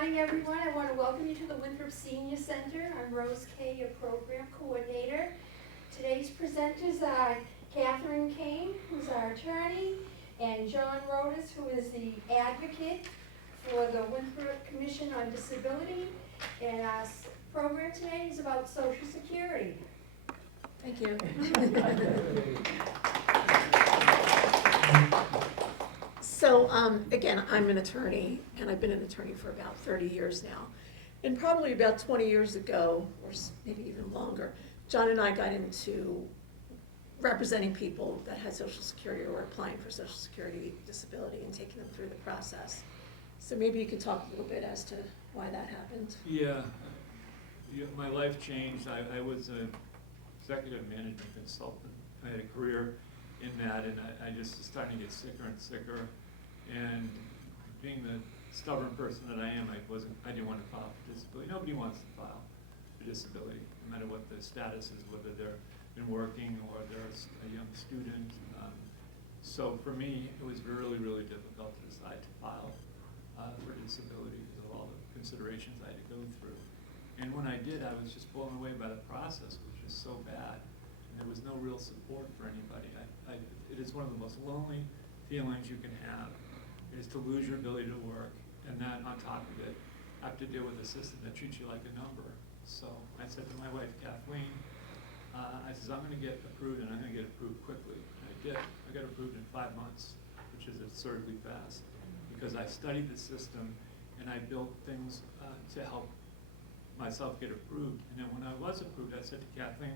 morning, everyone. I want to welcome you to the Winthrop Senior Center. I'm Rose Kay, your program coordinator. Today's presenters are Catherine Kane, who's our attorney, and John Rodas, who is the advocate for the Winthrop Commission on Disability. And our program today is about Social Security. Thank you. So again, I'm an attorney, and I've been an attorney for about 30 years now. And probably about 20 years ago, or maybe even longer, John and I got into representing people that had Social Security or were applying for Social Security disability and taking them through the process. So maybe you could talk a little bit as to why that happened. Yeah, my life changed. I was an executive management consultant. I had a career in that, and I just was starting to get sicker and sicker. And being the stubborn person that I am, I didn't want to file for disability. Nobody wants to file for disability, no matter what the status is, whether they're been working or they're a young student. So for me, it was really, really difficult to decide to file for disability because of all the considerations I had to go through. And when I did, I was just blown away by the process, which was so bad. And there was no real support for anybody. It is one of the most lonely feelings you can have, is to lose your ability to work, and then on top of it, have to deal with a system that treats you like a number. So I said to my wife, Kathleen, I said, I'm going to get approved, and I'm going to get approved quickly. And I did. I got approved in 5 months, which is absurdly fast, because I studied the system, and I built things to help myself get approved. And then when I was approved, I said to Kathleen,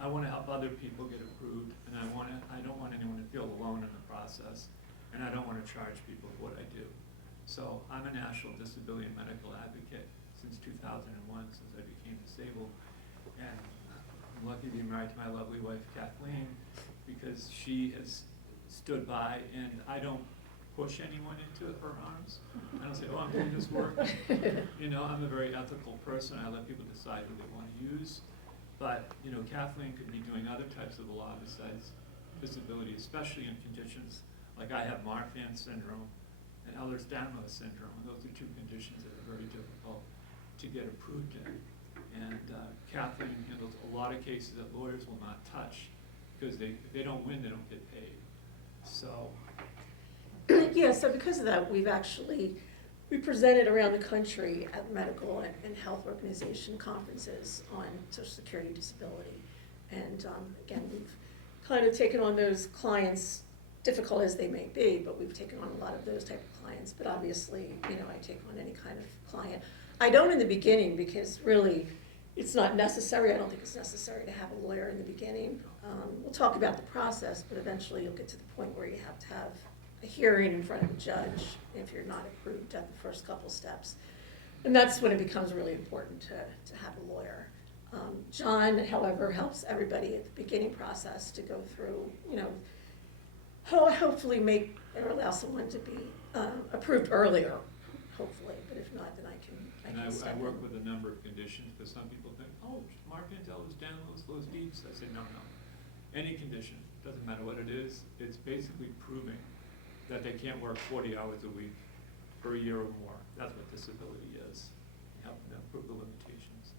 I want to help other people get approved, and I don't want anyone to feel alone in the process, and I don't want to charge people for what I do. So I'm a national disability and medical advocate since 2001, since I became disabled, and I'm lucky to be married to my lovely wife, Kathleen, because she has stood by, and I don't push anyone into her arms. I don't say, oh, I'm doing this work. You know, I'm a very ethical person. I let people decide who they want to use. But, you know, Kathleen could be doing other types of law besides disability, especially in conditions like I have Marfan syndrome and Ehlers-Danlos syndrome. And those are two conditions that are very difficult to get approved in. And Kathleen handles a lot of cases that lawyers will not touch because if they don't win, they don't get paid. So. Yeah, so because of that, we presented around the country at medical and health organization conferences on Social Security disability. And again, we've kind of taken on those clients, difficult as they may be, but we've taken on a lot of those type of clients. But obviously, you know, I take on any kind of client. I don't in the beginning because really it's not necessary. I don't think it's necessary to have a lawyer in the beginning. We'll talk about the process, but eventually you'll get to the point where you have to have a hearing in front of a judge if you're not approved at the first couple steps. And that's when it becomes really important to have a lawyer. John, however, helps everybody at the beginning process to go through, you know, hopefully make or allow someone to be approved earlier, hopefully. But if not, then I can I work with a number of conditions, because some people think, oh, Marfan, Ehlers-Danlos, those deeds. I say, no. Any condition, doesn't matter what it is, it's basically proving that they can't work 40 hours a week for a year or more. That's what disability is, helping them prove the limitations.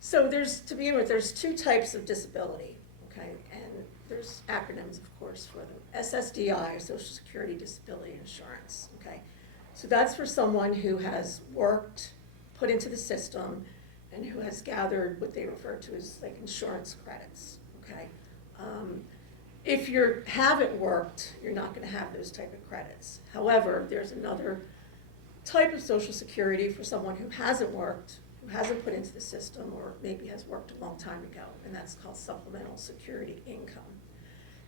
So to begin with, there's two types of disability, okay? And there's acronyms, of course, for them. SSDI, Social Security Disability Insurance, okay? So that's for someone who has worked, put into the system, and who has gathered what they refer to as like insurance credits, okay? If you haven't worked, you're not going to have those type of credits. However, there's another type of Social Security for someone who hasn't worked, who hasn't put into the system, or maybe has worked a long time ago, and that's called supplemental security income.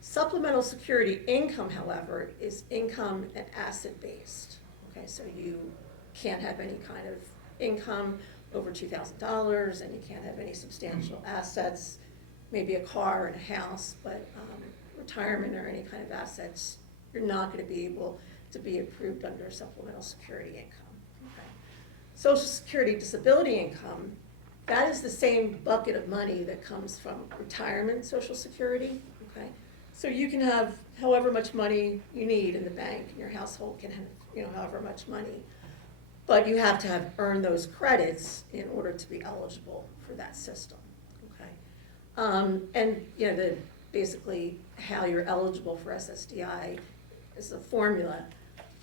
Supplemental security income, however, is income and asset-based. Okay, so you can't have any kind of income over $2,000, and you can't have any substantial assets, maybe a car and a house, but retirement or any kind of assets, you're not going to be able to be approved under supplemental security income. Okay. Social Security disability income, that is the same bucket of money that comes from retirement Social Security. Okay. So you can have however much money you need in the bank, and your household can have, you know, however much money. but you have to have earned those credits in order to be eligible for that system, okay? And, you know, basically how you're eligible for SSDI is a formula,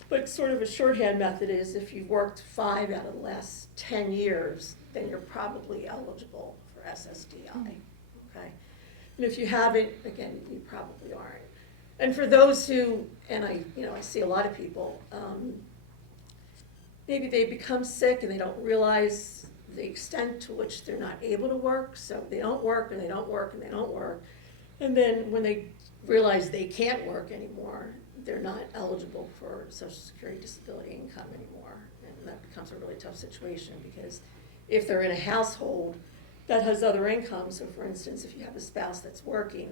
but sort of a shorthand method is if you've worked 5 out of the last 10 years, then you're probably eligible for SSDI, okay? And if you haven't, again, you probably aren't. And for those who, and I see a lot of people, maybe they become sick and they don't realize the extent to which they're not able to work, so they don't work and they don't work and they don't work. And then when they realize they can't work anymore, they're not eligible for Social Security disability income anymore. And that becomes a really tough situation because if they're in a household that has other income, so for instance, if you have a spouse that's working,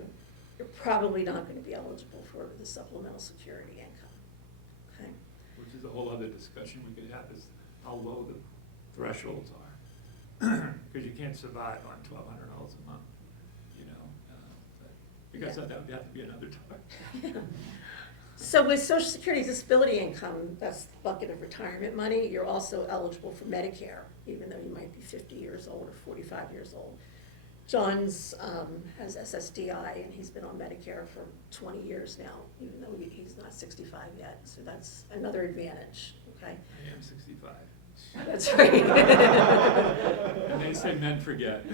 you're probably not going to be eligible for the supplemental security income, okay? Which is a whole other discussion we could have, is how low the thresholds are. Because you can't survive on $1,200 a month, you know. Because that would have to be another topic. So with Social Security disability income, that's the bucket of retirement money, you're also eligible for Medicare, even though you might be 50 years old or 45 years old. John's has SSDI, and he's been on Medicare for 20 years now, even though he's not 65 yet, so that's another advantage, okay? I am 65. That's right. And they say men forget.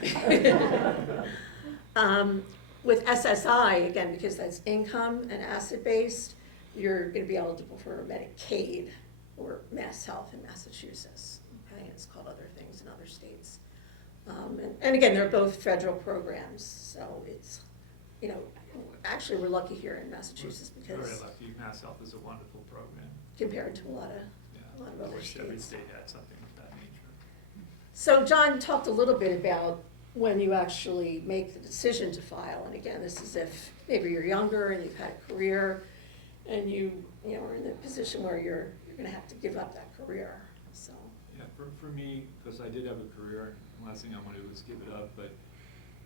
With SSI, again, because that's income and asset-based, you're going to be eligible for Medicaid or Mass Health in Massachusetts, okay? It's called other things in other states. And again, they're both federal programs, so it's, you know, actually we're lucky here in Massachusetts We're because very lucky. Mass Health is a wonderful program. compared to a lot Yeah, of I other wish every states. state had something of that nature. So John talked a little bit about when you actually make the decision to file, and again, this is if maybe you're younger and you've had a career, and you are in the position where you're going to have to give up that career. So Yeah, for me, because I did have a career, the last thing I wanted to do was give it up, but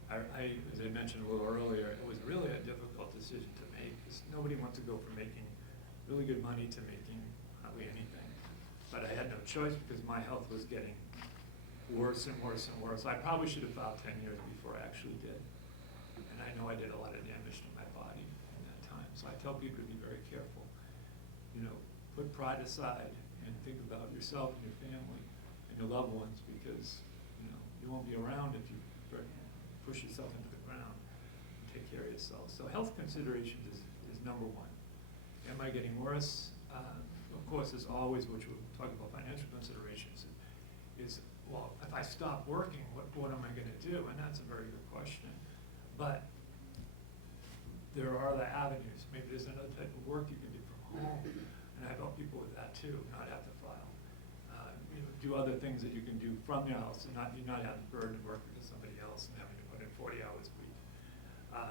I, as I mentioned a little earlier, it was really a difficult decision to make, because nobody wants to go from making really good money to making hardly anything. But I had no choice because my health was getting worse and worse and worse. I probably should have filed 10 years before I actually did. And I know I did a lot of damage to my body in that time. So I tell people to be very careful. You know, put pride aside and think about yourself and your family and your loved ones, because, you know, you won't be around if you push yourself into the ground and take care of yourself. So health considerations is number one. Am I getting worse? Of course, as always, which we'll talk about financial considerations, is, well, if I stop working, what am I going to do? And that's a very good question. But there are other avenues. Maybe there's another type of work you can do from home. And I help people with that too, not have to file. Do other things that you can do from your house and not have the burden of working with somebody else and having to put in 40 hours a week.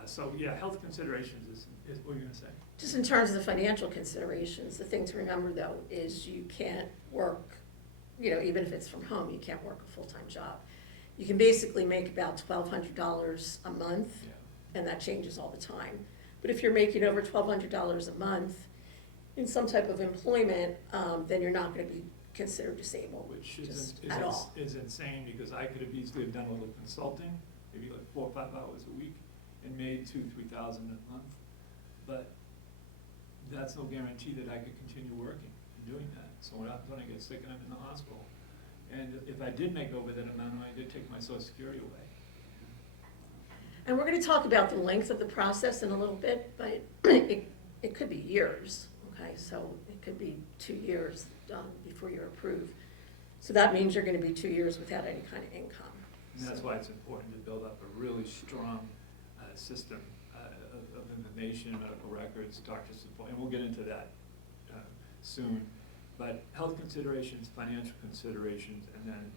So yeah, health considerations is what you're going to say. just in terms of the financial considerations, the thing to remember though is you can't work, even if it's from home, you can't work a full-time job. You can basically make about $1,200 a month, Yeah. and that changes all the time. But if you're making over $1,200 a month in some type of employment, then you're not going to be considered disabled, Which at all. is insane, because I could have easily have done a little consulting, maybe like 4 or 5 hours a week, and made $2,000 to $3,000 a month. But that's no guarantee that I could continue working and doing that. So what happens when I get sick and I'm in the hospital? And if I did make over that amount, I did take my Social Security away. And we're going to talk about the length of the process in a little bit, but it could be years, okay? So it could be 2 years before you're approved. So that means you're going to be 2 years without any kind of income. And that's why it's important to build up a really strong system of information, medical records, doctor support, and we'll get into that soon. But health considerations, financial considerations, and then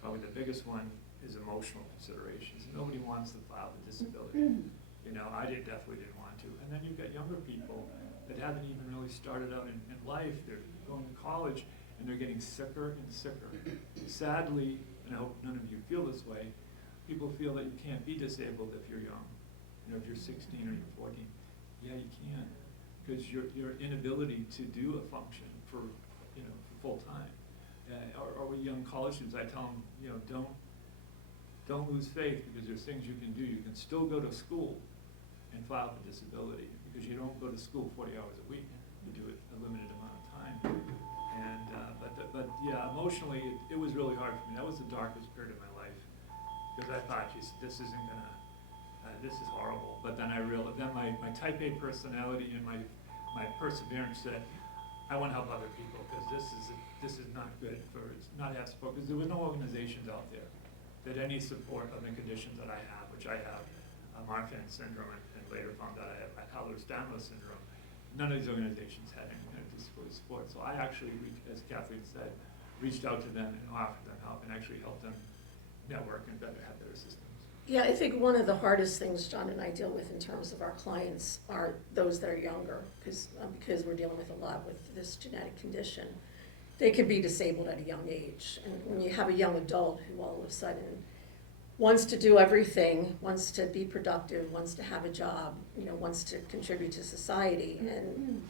probably the biggest one is emotional considerations. Nobody wants to file the disability. I definitely didn't want to. And then you've got younger people that haven't even really started out in life. They're going to college and they're getting sicker and sicker. Sadly, and I hope none of you feel this way, people feel that you can't be disabled if you're young. If you're 16 or you're 14, yeah, you can, because your inability to do a function for full time, or with young college students, I tell them, you know, don't lose faith, because there's things you can do. You can still go to school and file for disability, because you don't go to school 40 hours a week. You do it a limited amount of time. And, but yeah, emotionally, it was really hard for me. That was the darkest period of my life, because I thought, geez, this isn't gonna, this is horrible. But then I realized, then my type A personality and my perseverance said, I want to help other people, because this is not good for, not have support, because there were no organizations out there that any support of the conditions that I have, which I have Marfan syndrome, and later found out I have Ehlers-Danlos syndrome. None of these organizations had any kind of disability support. So I actually, as Kathleen said, reached out to them and offered them help, and actually helped them network and better have their systems. Yeah, I think one of the hardest things John and I deal with in terms of our clients are those that are younger, because we're dealing with a lot with this genetic condition. They can be disabled at a young age, and when you have a young adult who all of a sudden wants to do everything, wants to be productive, wants to have a job, you know, wants to contribute to society, and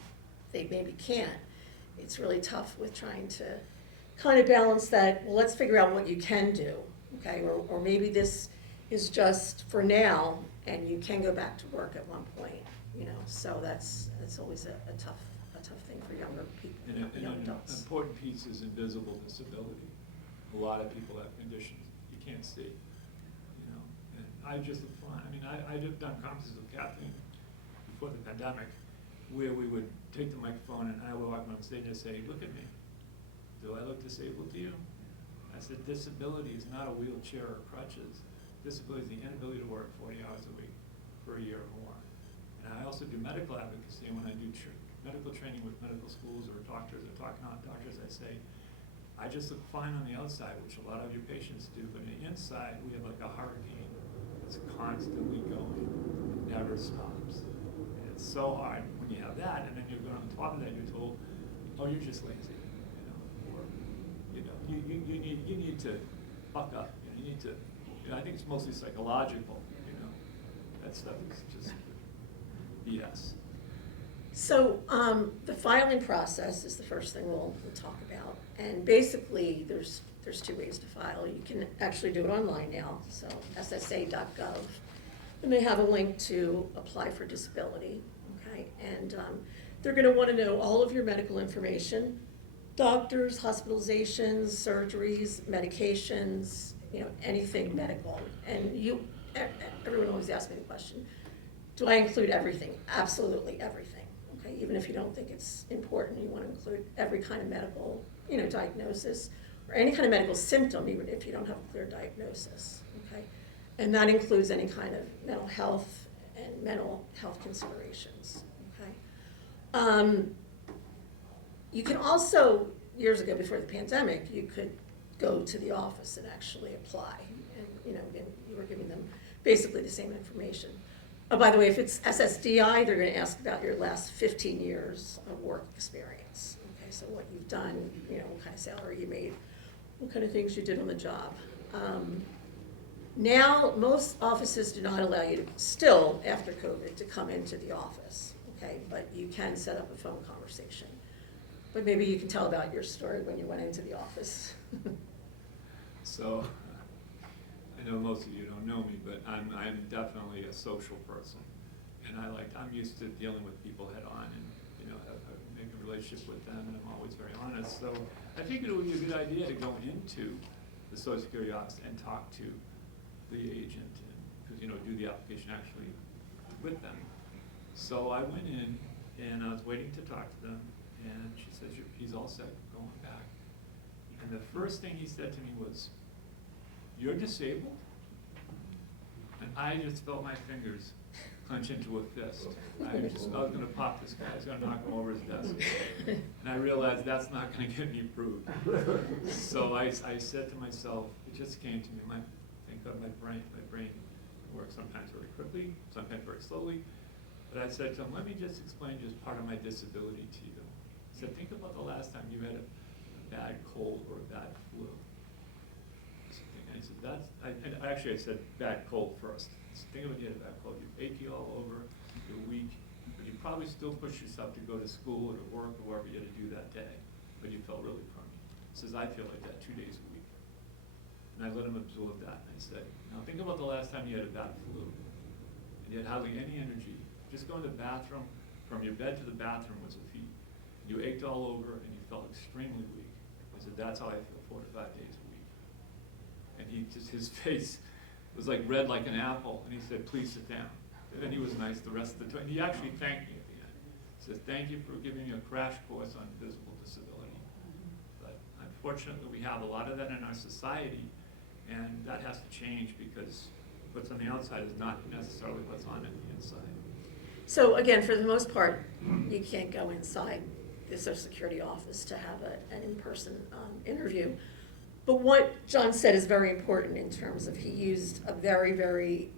they maybe can't, it's really tough with trying to kind of balance that. Well, let's figure out what you can do, okay, or maybe this is just for now, and you can go back to work at one point, you know. So that's always a tough thing for younger people, And young an adults. important piece is invisible disability. A lot of people have conditions you can't see, you know. And I just look fine. I mean, I've done conferences with Kathleen before the pandemic, where we would take the microphone and I would walk on stage and say, look at me. Do I look disabled to you? I said, disability is not a wheelchair or crutches. Disability is the inability to work 40 hours a week for a year or more. And I also do medical advocacy, and when I do medical training with medical schools or doctors or talking on doctors, I say, I just look fine on the outside, which a lot of your patients do, but on the inside, we have like a hurricane that's constantly going, it never stops. And it's so hard when you have that, and then you're going on top of that, you're told, oh, you're just lazy, you know, or, you know, you need to buck up, you need to, you know, I think it's mostly psychological, you know, that stuff is just BS. So the filing process is the first thing we'll talk about, and basically there's two ways to file. You can actually do it online now, so ssa.gov, and they have a link to apply for disability, okay? And they're going to want to know all of your medical information, doctors, hospitalizations, surgeries, medications, you know, anything medical. And everyone always asks me the question, do I include everything? Absolutely everything. Okay, even if you don't think it's important, you want to include every kind of medical, you know, diagnosis, or any kind of medical symptom, even if you don't have a clear diagnosis. Okay, and that includes any kind of mental health and mental health considerations. Okay, you can also, years ago before the pandemic, you could go to the office and actually apply, and you know, you were giving them basically the same information. Oh, by the way, if it's SSDI, they're going to ask about your last 15 years of work experience. Okay, so what you've done, you know, what kind of salary you made, what kind of things you did on the job. Now, most offices do not allow you to, still after COVID, to come into the office, okay, but you can set up a phone conversation. But maybe you can tell about your story when you went into the office. So, I know most of you don't know me, but I'm definitely a social person, and I'm used to dealing with people head on, and you know, make a relationship with them, and I'm always very honest. So I figured it would be a good idea to go into the Social Security office and talk to the agent, and because you know, do the application actually with them. So I went in, and I was waiting to talk to them, and she says, he's all set, going back. And the first thing he said to me was, you're disabled? And I just felt my fingers clench into a fist. I was gonna pop this guy, I was gonna knock him over his desk. And I realized that's not gonna get me approved. So I said to myself, it just came to me, thank God my brain works sometimes very quickly, sometimes very slowly. But I said to him, let me just explain just part of my disability to you. I said, think about the last time you had a bad cold or a bad flu. And he said, I said bad cold first. So think of when you had a bad cold. You're achy all over, you're weak, but you probably still push yourself to go to school or to work or wherever you had to do that day, but you felt really crummy. says, I feel like that 2 days a week. And I let him absorb that, and I said, now think about the last time you had a bad flu, and you had hardly any energy. Just going to the bathroom, from your bed to the bathroom was a feat. You ached all over, and you felt extremely weak. I said, that's how I feel 4 to 5 days a week. And his face was like red like an apple, and he said, please sit down. And then he was nice the rest of the time. He actually thanked me at the end. He said, thank you for giving me a crash course on visible disability. But unfortunately, we have a lot of that in our society, and that has to change because what's on the outside is not necessarily what's on the inside. So again, for the most part, you can't go inside the Social Security office to have an in-person interview. But what John said is very important in terms of he used a very, very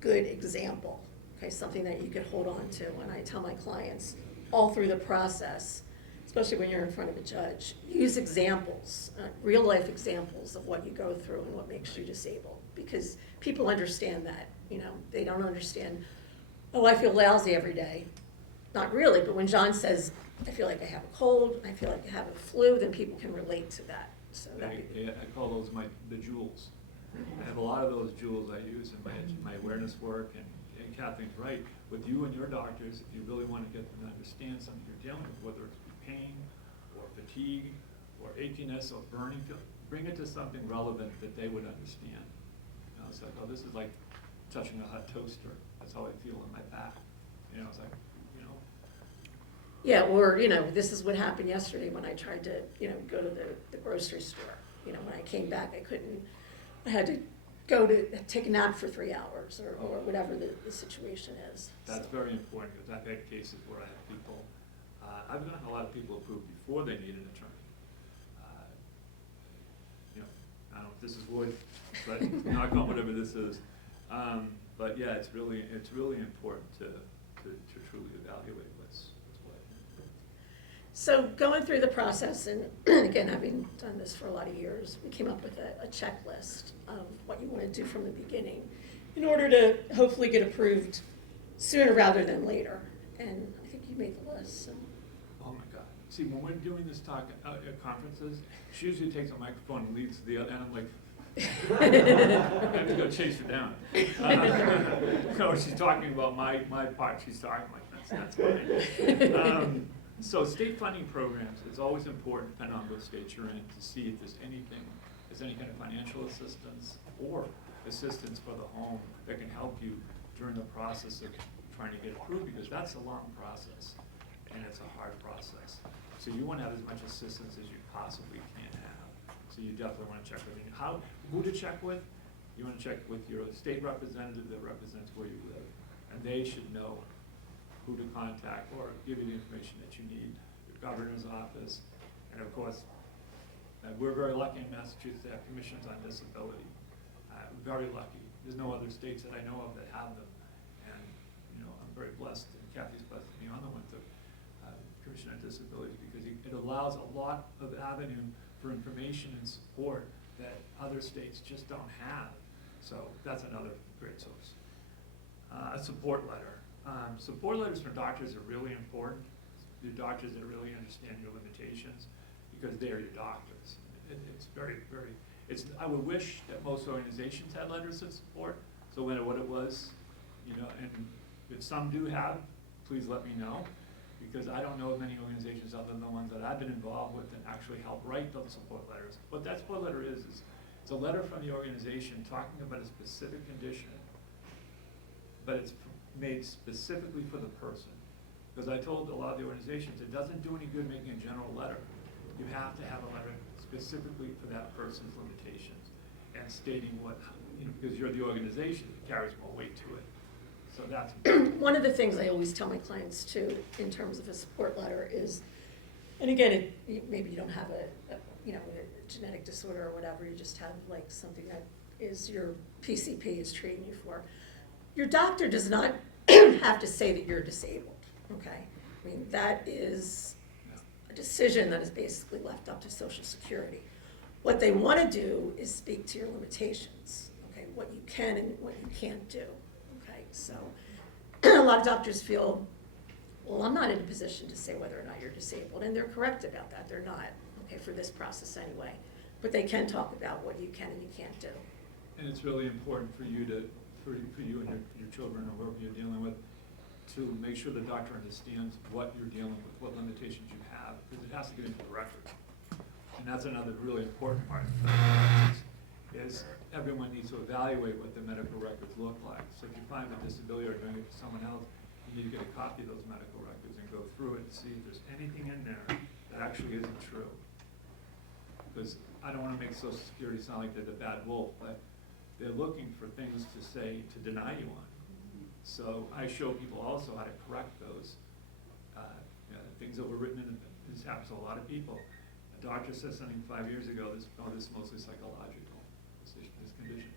good example, okay, something that you could hold on to. And I tell my clients all through the process, especially when you're in front of a judge, use examples, real life examples of what you go through and what makes you disabled. Because people understand that, they don't understand, oh, I feel lousy every day. Not really, but when John says, I feel like I have a cold, I feel like I have a flu, then people can relate to that. So I call those the jewels. I have a lot of those jewels I use in my awareness work, and Kathleen's right. With you and your doctors, if you really want to get them to understand something you're dealing with, whether it's pain or fatigue or achiness or burning, bring it to something relevant that they would understand. It's like, oh, this is like touching a hot toaster. That's how I feel in my back. It's like, Yeah, or, this is what happened yesterday when I tried to, go to the grocery store. When I came back, I had to go to take a nap for 3 hours or whatever the situation is. That's very important because I've had cases where I have people, I've gotten a lot of people approved before they need an attorney. I don't know if this is wood, but knock on whatever this is. But yeah, it's really important to truly evaluate what's what. So going through the process, and again, having done this for a lot of years, we came up with a checklist of what you want to do from the beginning in order to hopefully get approved sooner rather than later. And I think you made the list. So. Oh my God. See, when we're doing this talk at conferences, she usually takes a microphone and leads the other, and I'm like, I have to go chase her down. She's talking about my part. She's talking like that's fine. So state funding programs, it's always important, depending on what state you're in, to see if there's any kind of financial assistance or assistance for the home that can help you during the process of trying to get approved, because that's a long process and it's a hard process. So you want to have as much assistance as you possibly can have. So you definitely want to check with who to check with. You want to check with your state representative that represents where you live, and they should know who to contact or give you the information that you need. Your governor's office, and of course, we're very lucky in Massachusetts to have commissions on disability. Very lucky. There's no other states that I know of that have them, and I'm very blessed, and Kathy's blessed to be on the one to Commission on Disabilities, because it allows a lot of avenue for information and support that other states just don't have. So that's another great source. A support letter. Support letters from doctors are really important. Your doctors that really understand your limitations, because they are your doctors. It's very, very, I would wish that most organizations had letters of support, so no matter what it was, and if some do have, please let me know, because I don't know of many organizations other than the ones that I've been involved with that actually help write those support letters. What that support letter is it's a letter from the organization talking about a specific condition, but it's made specifically for the person. Because I told a lot of the organizations, it doesn't do any good making a general letter. You have to have a letter specifically for that person's limitations and stating what, because you're the organization, it carries more weight to it. So that's one of the things I always tell my clients too, in terms of a support letter is, and again, maybe you don't have a genetic disorder or whatever, you just have like something that is your PCP is treating you for. Your doctor does not have to say that you're disabled, okay? I mean, that is a decision that is basically left up to Social Security. What they want to do is speak to your limitations, okay? What you can and what you can't do, okay? So a lot of doctors feel, well, I'm not in a position to say whether or not you're disabled, and they're correct about that, they're not, okay, for this process anyway. But they can talk about what you can and you can't do. And it's really important for you and your children or whoever you're dealing with, to make sure the doctor understands what you're dealing with, what limitations you have, because it has to get into the record. And that's another really important part of the practice, is everyone needs to evaluate what the medical records look like. So if you find a disability or doing it to someone else, you need to get a copy of those medical records and go through it and see if there's anything in there that actually isn't true. Because I don't want to make Social Security sound like they're the bad wolf, but they're looking for things to say, to deny you on. So I show people also how to correct those things that were written in, this happens to a lot of people. A doctor says something 5 years ago, this is mostly psychological, this condition.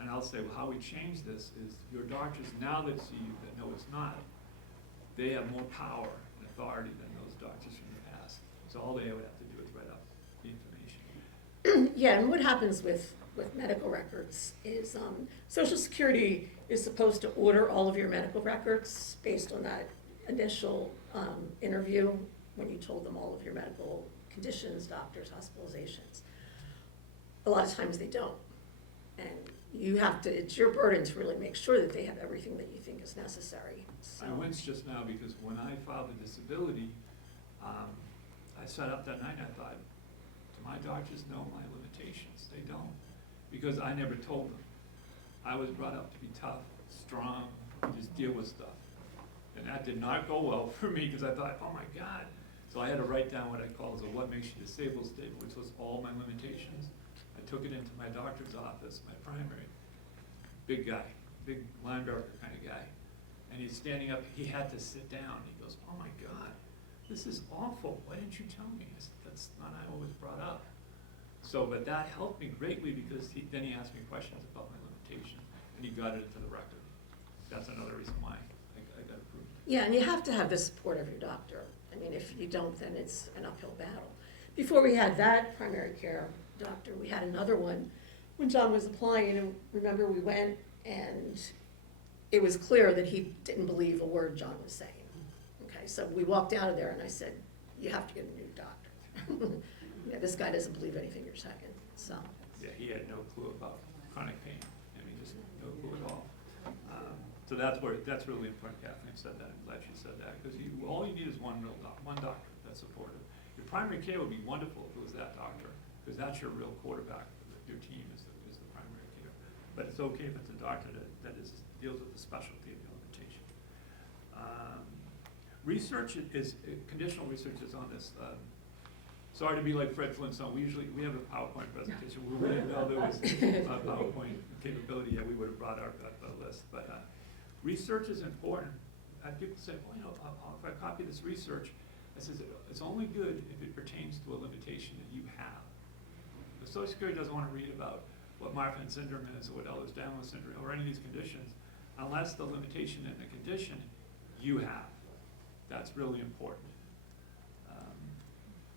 And I'll say, well, how we change this is your doctors, now that see you, that know it's not, they have more power and authority than those doctors from the past. So all they would have to do is write up the information. Yeah, and what happens with medical records is Social Security is supposed to order all of your medical records based on that initial interview when you told them all of your medical conditions, doctors, hospitalizations. A lot of times they don't. And you have to, it's your burden to really make sure that they have everything that you think is necessary. So. I winced just now because when I filed a disability, I sat up that night and I thought, do my doctors know my limitations? They don't, because I never told them. I was brought up to be tough, strong, just deal with stuff. And that did not go well for me because I thought, oh my God. So I had to write down what I call as a what makes you disabled statement, which was all my limitations. I took it into my doctor's office, my primary. Big guy, big linebacker kind of guy. And he's standing up, he had to sit down. He goes, oh my God, this is awful. Why didn't you tell me? I said, that's not how I was brought up. So, but that helped me greatly because then he asked me questions about my limitations and he got it into the record. That's another reason why I got approved. Yeah, and you have to have the support of your doctor. I mean, if you don't, then it's an uphill battle. Before we had that primary care doctor, we had another one when John was applying, and remember we went and it was clear that he didn't believe a word John was saying. Okay, so we walked out of there and I said, you have to get a new doctor. Yeah, this guy doesn't believe anything you're saying, so. Yeah, he had no clue about chronic pain. I mean, just no clue at all. So that's really important. Kathleen said that. I'm glad she said that because all you need is one doctor that's supportive. Your primary care would be wonderful if it was that doctor because that's your real quarterback. Your team is the primary care. But it's okay if it's a doctor that deals with the specialty of the limitation. Research is conditional research is on this. Sorry to be like Fred Flintstone. We have a PowerPoint presentation. We didn't know there was a PowerPoint capability yet. We would have brought our list. But research is important. People say, well, you know, if I copy this research, I says it's only good if it pertains to a limitation that you have. The Social Security doesn't want to read about what Marfan syndrome is or what Ehlers-Danlos syndrome or any of these conditions unless the limitation in the condition you have. That's really important.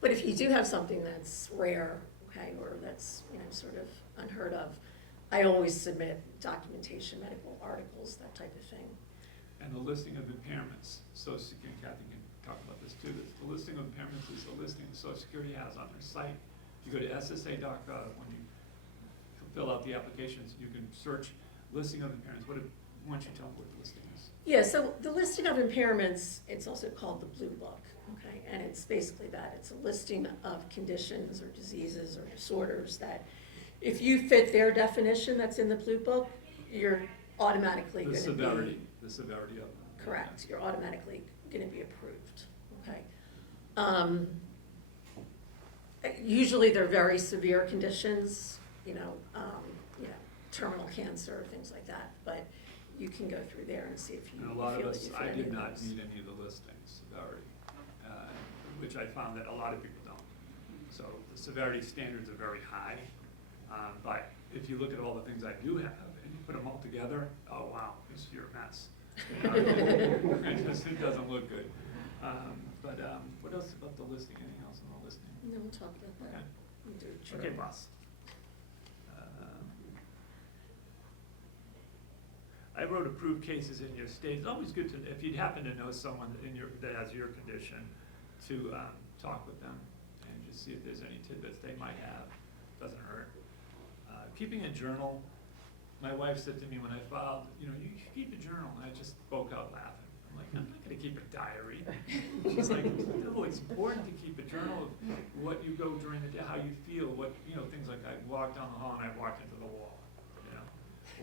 But if you do have something that's rare, okay, or that's, you know, sort of unheard of, I always submit documentation, medical articles, that type of thing. And the listing of impairments, Social Security, Kathy can talk about this too, the listing of impairments is the listing the Social Security has on their site. You go to ssa.gov, when you fill out the applications, you can search listing of impairments. Why don't you tell them what the listing is? Yeah, so the listing of impairments, it's also called the Blue Book, okay? And it's basically that. It's a listing of conditions or diseases or disorders that if you fit their definition that's in the Blue Book, you're automatically going to be... The severity of them. Correct. You're automatically going to be approved, okay? Usually they're very severe conditions, you know, terminal cancer, things like that, but you can go through there and see if you And a feel lot of that us, you fit I any did of not those. need any of the listings, severity, which I found that a lot of people don't. So the severity standards are very high, but if you look at all the things I do have and you put them all together, oh wow, you're a mess. It doesn't look good. But what else about the listing? Anything else on the listing? No, we'll talk about that. Okay. We'll do it Okay, shortly. boss. I wrote approved cases in your state. It's always good to, if you happen to know someone that has your condition, to talk with them and to see if there's any tidbits they might have. Doesn't hurt. Keeping a journal, my wife said to me when I filed, you know, you should keep a journal, and I just broke out laughing. I'm like, I'm not gonna keep a diary. She's like, no, it's important to keep a journal of what you go during the day, how you feel, what, you know, things like I walked down the hall and I walked into the wall, you know?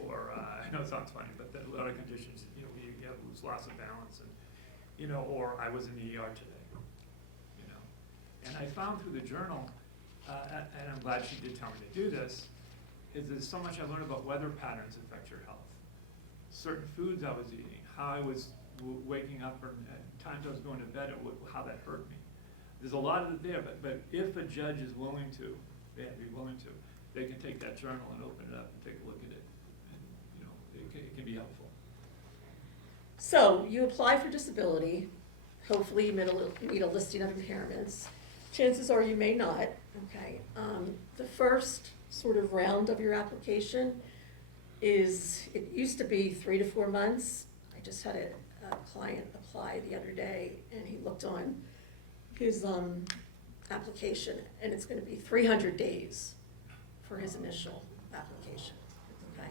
Or, I know it sounds funny, but there are a lot of conditions, you know, you have loss of balance and, you know, or I was in the ER today, you know? And I found through the journal, and I'm glad she did tell me to do this, is there's so much I learned about weather patterns affect your health. Certain foods I was eating, how I was waking up, or times I was going to bed, how that hurt me. There's a lot of it there, but if a judge is willing to, they have to be willing to, they can take that journal and open it up and take a look at it. And, you know, it can be helpful. So you apply for disability, hopefully you meet a listing of impairments. Chances are you may not, okay? The first sort of round of your application is, it used to be 3 to 4 months. I just had a client apply the other day, and he looked on his application, and it's gonna be 300 days for his initial application, okay?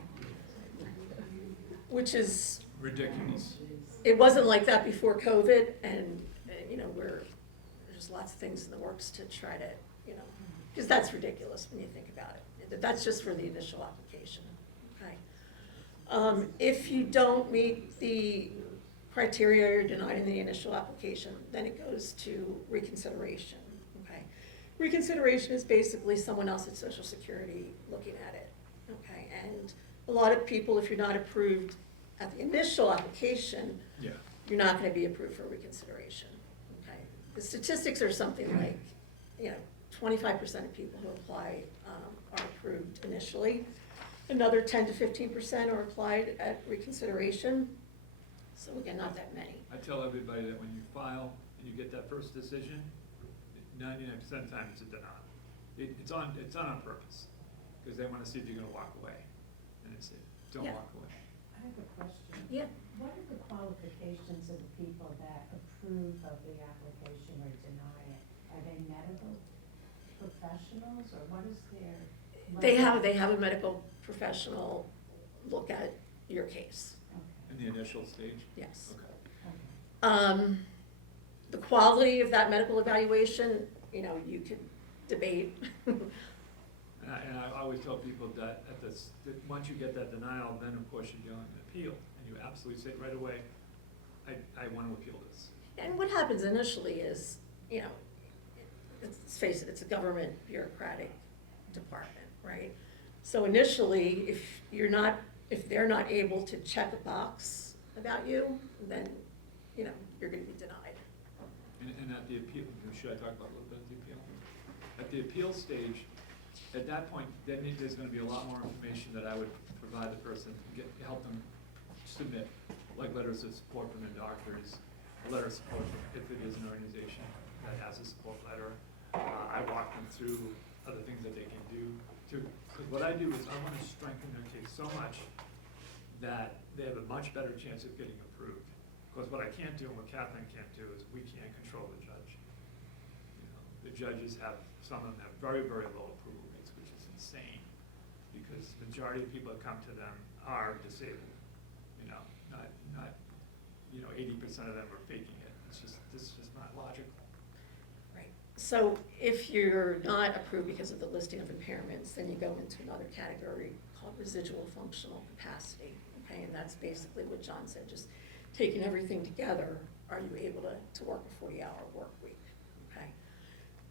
Which is, Ridiculous. it wasn't like that before COVID, and you know, there's lots of things in the works to try to, you know, because that's ridiculous when you think about it. That's just for the initial application, okay? If you don't meet the criteria, you're denied in the initial application, then it goes to reconsideration, okay? Reconsideration is basically someone else at Social Security looking at it, okay? And a lot of people, if you're not approved at the initial application, Yeah. you're not gonna be approved for reconsideration, okay? The statistics are something like, you know, 25% of people who apply are approved initially. Another 10 to 15% are applied at reconsideration. So again, not that many. I tell everybody that when you file and you get that first decision, 99% of the time it's a denial. It's on purpose, because they want to see if you're going to walk away, and it's don't Yeah. walk away. I have a question. Yeah. What are the qualifications of the people that approve of the application or deny it? Are they medical professionals, or what is their? They have a medical professional look at your case, In the initial stage? yes. Okay. The quality of that medical evaluation, you know, you could debate. And I always tell people that that once you get that denial, then of course you go and appeal, and you absolutely say right away, I want to appeal this. And what happens initially is, you know, let's face it, it's a government bureaucratic department, right? So initially, if they're not able to check a box about you, then, you know, you're gonna be denied. And at the appeal, should I talk about a little bit of the appeal? At the appeal stage, at that point, then there's gonna be a lot more information that I would provide the person, help them submit, like letters of support from their doctors, a letter of support if it is an organization that has a support letter. I walk them through other things that they can do because what I do is I want to strengthen their case so much that they have a much better chance of getting approved. Because what I can't do and what Kathleen can't do is we can't control the judge. You know, the judges have, some of them have very, very low approval rates, which is insane. Because the majority of people that come to them are disabled. You know, not 80% of them are faking it. This is just not logical. Right. So if you're not approved because of the listing of impairments, then you go into another category called residual functional capacity, okay? And that's basically what John said, just taking everything together, are you able to work a 40-hour work week, okay?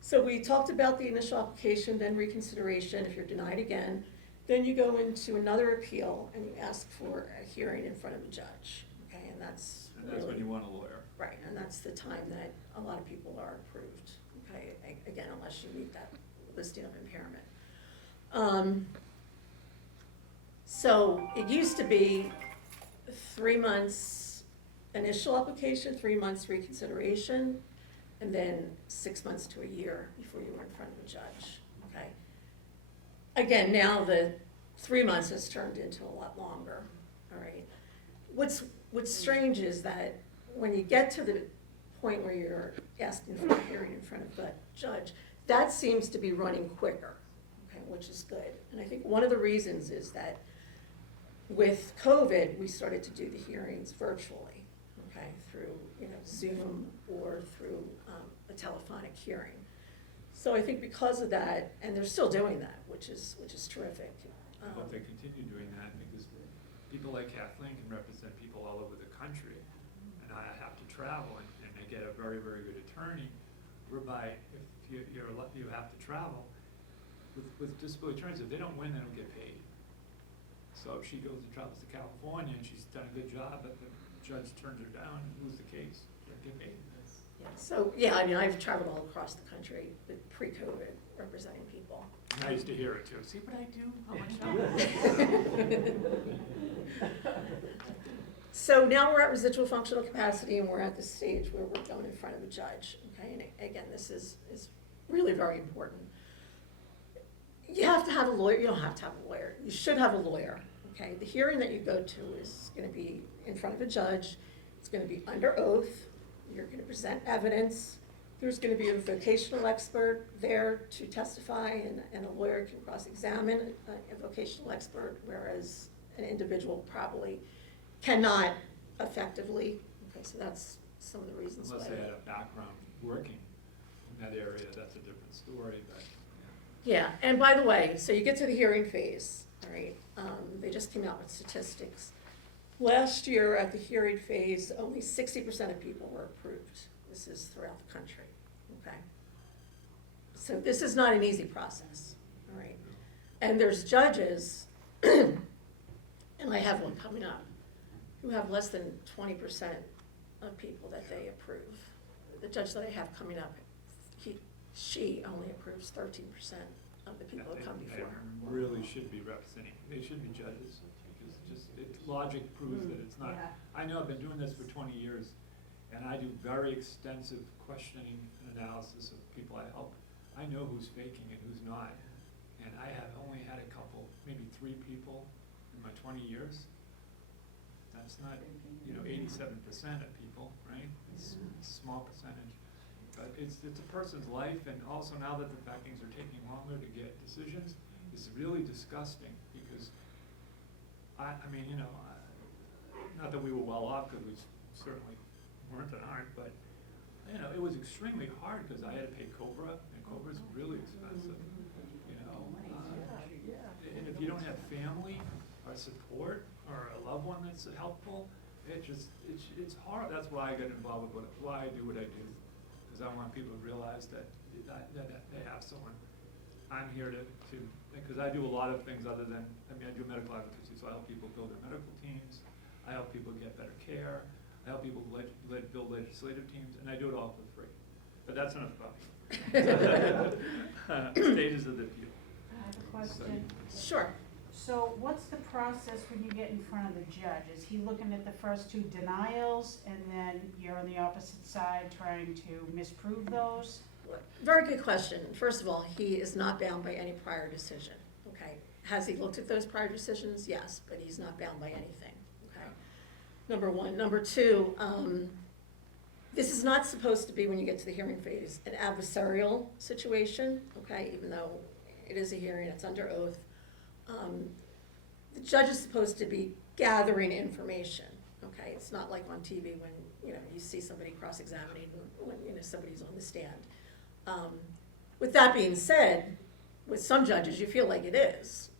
So we talked about the initial application, then reconsideration. If you're denied again, then you go into another appeal and you ask for a hearing in front of a judge, okay? And that's when you want a lawyer. Right, and that's the time that a lot of people are approved, okay, again, unless you meet that listing of impairment. So it used to be 3 months initial application, 3 months reconsideration, and then 6 months to a year before you were in front of a judge, okay? Again, now the 3 months has turned into a lot longer, all right? What's strange is that when you get to the point where you're asking for a hearing in front of the judge, that seems to be running quicker, okay, which is good. And I think one of the reasons is that with COVID, we started to do the hearings virtually, okay, through, Zoom or through a telephonic hearing. So I think because of that, and they're still doing that, which is terrific. I hope they continue doing that, because people like Kathleen can represent people all over the country, and I have to travel, and they get a very, very good attorney, whereby if you have to travel, with disability attorneys, if they don't win, they don't get paid. So if she goes and travels to California and she's done a good job, but the judge turns her down and loses the case, she doesn't get paid. Yeah, so, yeah, I mean, I've traveled all across the country pre-COVID representing people. Nice to hear it too. See what I do? How much time? So now we're at residual functional capacity, and we're at the stage where we're going in front of a judge, okay? And again, this is really very important. You have to have a lawyer. You don't have to have a lawyer. You should have a lawyer, okay? The hearing that you go to is going to be in front of a judge. It's going to be under oath. You're going to present evidence. There's going to be a vocational expert there to testify, and a lawyer can cross-examine a vocational expert, whereas an individual probably cannot effectively. Okay, so that's some of the reasons why. Unless they had a background working in that area, that's a different story, but. Yeah, and by the way, so you get to the hearing phase, all right? They just came out with statistics. Last year at the hearing phase, only 60% of people were approved. This is throughout the country, okay? So this is not an easy process, all right? And there's judges, and I have one coming up, who have less than 20% of people that they approve. The judge that I have coming up, she only approves 13% of the people that come before her. They really should be representing, they should be judges, because logic proves that it's not. Yeah. I know I've been doing this for 20 years, and I do very extensive questioning and analysis of people I help. I know who's faking and who's not, and I have only had a couple, maybe 3 people in my 20 years. That's not, 87% of people, right? It's a small percentage. But it's a person's life, and also now that the backings are taking longer to get decisions, it's really disgusting, because not that we were well off, because we certainly weren't and aren't, but it was extremely hard, because I had to pay COBRA, and COBRA's really expensive, and if you don't have family or support or a loved one that's helpful, it's hard. That's why I get involved with why I do what I do. Because I want people to realize that they have someone. I'm here to because I do a lot of things other than, I do medical advocacy, so I help people build their medical teams, I help people get better care, I help people build legislative teams, and I do it all for free. But that's enough about me. Stages of the people. I have a question. Sure. So what's the process when you get in front of the judge? Is he looking at the first 2 denials, and then you're on the opposite side trying to misprove those? Very good question. First of all, he is not bound by any prior decision, okay? Has he looked at those prior decisions? Yes, but he's not bound by anything, okay? Number one. Number two, this is not supposed to be, when you get to the hearing phase, an adversarial situation, okay? Even though it is a hearing, it's under oath. The judge is supposed to be gathering information, okay? It's not like on TV when, you see somebody cross-examining when, somebody's on the stand. With that being said, with some judges, you feel like it is,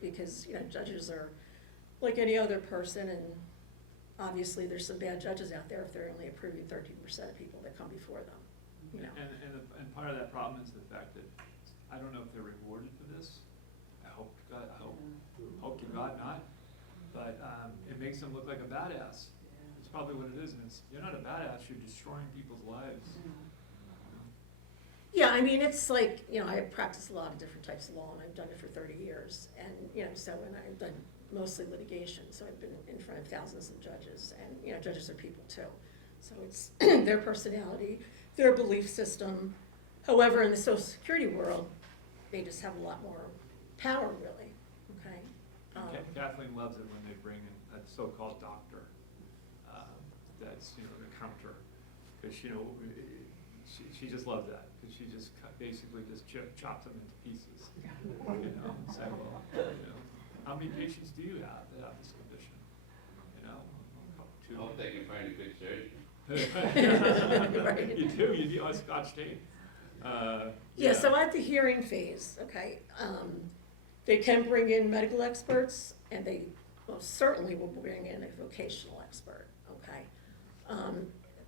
because, judges are like any other person, and obviously there's some bad judges out there if they're only approving 13% of people that come before them, And part of that problem is the fact that I don't know if they're rewarded for this. I hope to God not. But it makes them look like a badass. It's probably what it is, and you're not a badass. You're destroying people's lives. Yeah, it's like, I have practiced a lot of different types of law, and I've done it for 30 years. And, and I've done mostly litigation, so I've been in front of thousands of judges. And, judges are people too. So it's their personality, their belief system. However, in the Social Security world, they just have a lot more power, really, okay? Kathleen loves it when they bring in a so-called doctor. That's, the counter. Because, she just loves that, because she just basically just chops them into pieces, you know, and say, well, you know, how many patients do you have that have this condition? You know, two. I hope they can find a good surgeon. Right. You do, you do, Scotch tape. Yeah, so at the hearing phase, okay, they can bring in medical experts, and they most certainly will bring in a vocational expert, okay?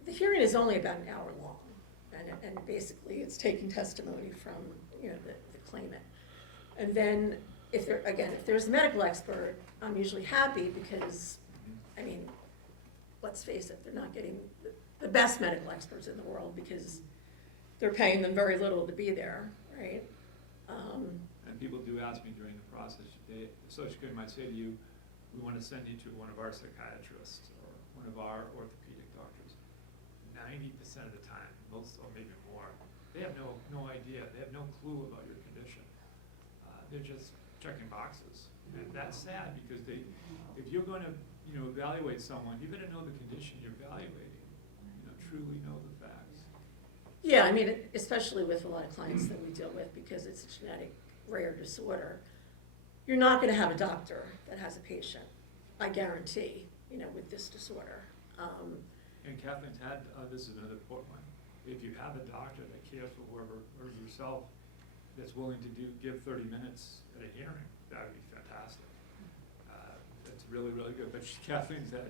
The hearing is only about an hour long, and basically it's taking testimony from, you know, the claimant. And then, if there's a medical expert, I'm usually happy because, I mean, let's face it, they're not getting the best medical experts in the world because they're paying them very little to be there, right? And people do ask me during the process, Social Security might say to you, we want to send you to one of our psychiatrists or one of our orthopedic doctors. 90% of the time, most or maybe more, they have no idea, they have no clue about your condition. They're just checking boxes, and that's sad because if you're going to, you know, evaluate someone, you better know the condition you're evaluating. You know, truly know the facts. Yeah, I mean, especially with a lot of clients that we deal with, because it's a genetic rare disorder, you're not gonna have a doctor that has a patient, I guarantee, you know, with this disorder. And Kathleen's had, this is another important one, if you have a doctor that cares for whoever, or yourself, that's willing to give 30 minutes at a hearing, that would be fantastic. That's really, really good. But Kathleen's a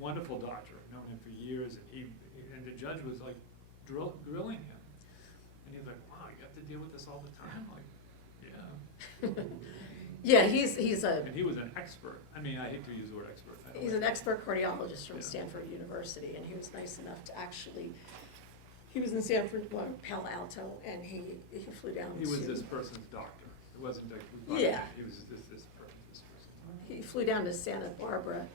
wonderful doctor, I've known him for years, and the judge was like grilling him. And he was like, wow, you have to deal with this all the time? Like, yeah. Yeah, he's And he was an expert. I mean, I hate to use the word expert. He's an expert cardiologist from Yeah. Stanford University, and he was nice enough to actually, he was in Palo Alto, and he flew down He was to, this person's doctor. It wasn't like, Yeah. he was this person's doctor. he flew down to Santa Barbara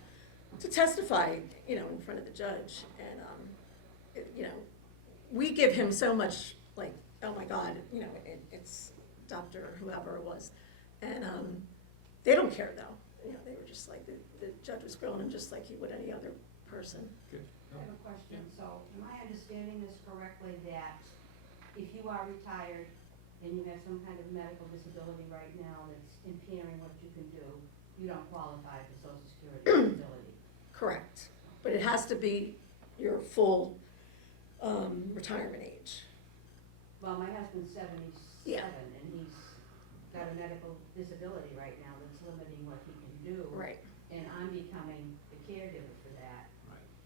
to testify, you know, in front of the judge, and, you know, we give him so much, like, oh my God, you know, it's Dr. whoever it was, and, they don't care though, you know, they were just like, the judge was grilling him just like he would any other person. Good. I have a question. So am I understanding this correctly that if you are retired and you have some kind of medical disability right now that's impairing what you can do, you don't qualify for Social Security disability? Correct, but it has to be your full, retirement age. Well, my husband's 77 Yeah. and he's got a medical disability right now that's limiting what he can do. Right, And I'm becoming the caregiver for that.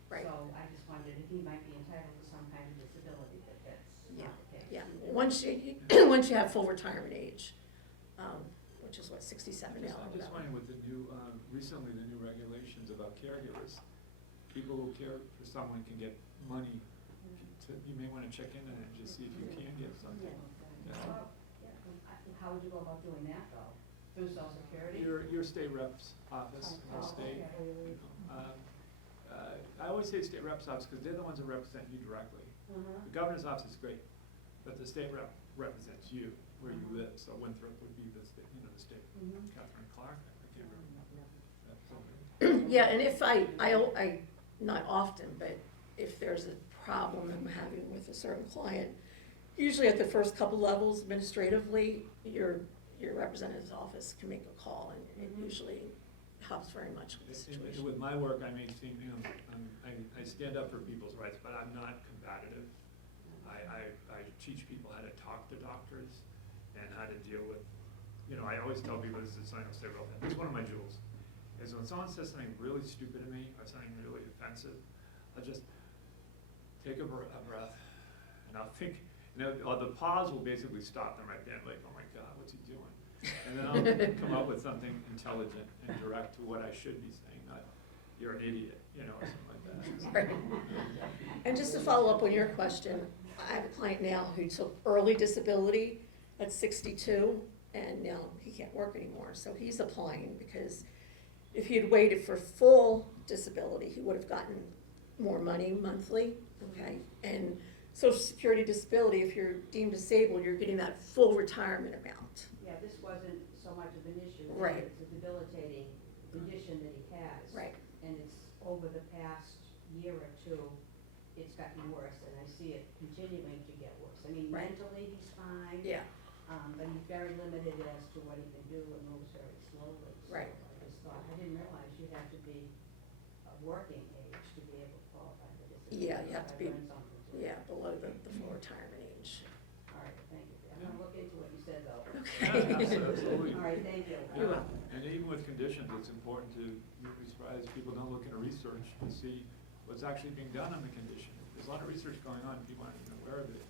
right, So I just wondered if he might be entitled to some kind of disability, but that's not the case. yeah. Once you have full retirement age, which is what, 67 now, or I'm just whatever. wondering with the new, recently the new regulations about caregivers, people who care for someone can get money. You may want to check in and just see if you can get something. Yeah. Well, yeah, how would you go about doing that though? Through Social Security? Your state rep's office, in the Oh, state. okay. You know, I always say state rep's office because they're the ones that represent you directly. Uh-huh. The governor's office is great, but the state rep represents you where you live. So Winthrop would be the state, you know, the state. Mhm. Catherine Clark, I can't remember. Yeah, and if I, not often, but if there's a problem I'm having with a certain client, usually at the first couple levels administratively, your representative's office can make a call, and it usually helps very much with the situation. With my work, I may seem, you know, I stand up for people's rights, but I'm not combative. I teach people how to talk to doctors and how to deal with, you know, I always tell people, this is, I know, say real thing, this is one of my jewels, is when someone says something really stupid to me or something really offensive, I'll just take a breath, and I'll think, you know, the pause will basically stop them right there, like, oh my God, what's he doing? And then I'll come up with something intelligent and direct to what I should be saying, not, you're an idiot, you know, or something like that. Right. And just to follow up on your question, I have a client now who took early disability at 62, and now he can't work anymore, so he's applying, because if he had waited for full disability, he would have gotten more money monthly, okay? And Social Security disability, if you're deemed disabled, you're getting that full retirement amount. Yeah, this wasn't so much of an issue. Right. It's a debilitating condition that he has. Right. And it's over the past year or two, it's gotten worse, and I see it continuing to get worse. I mean, Right. mentally, he's fine. Yeah, But he's very limited as to what he can do and moves very slowly. Right. So I just thought, I didn't realize you had to be a working age to be able to qualify for disability. Yeah, you have to I be- learned something today. yeah, below the full retirement age. All right, thank you. I'm gonna look into what you said, though. Absolutely. All right, thank you. You're Yeah, welcome. and even with conditions, it's important to, you'd be surprised, people don't look into research to see what's actually being done on the condition. There's a lot of research going on, people aren't even aware of it.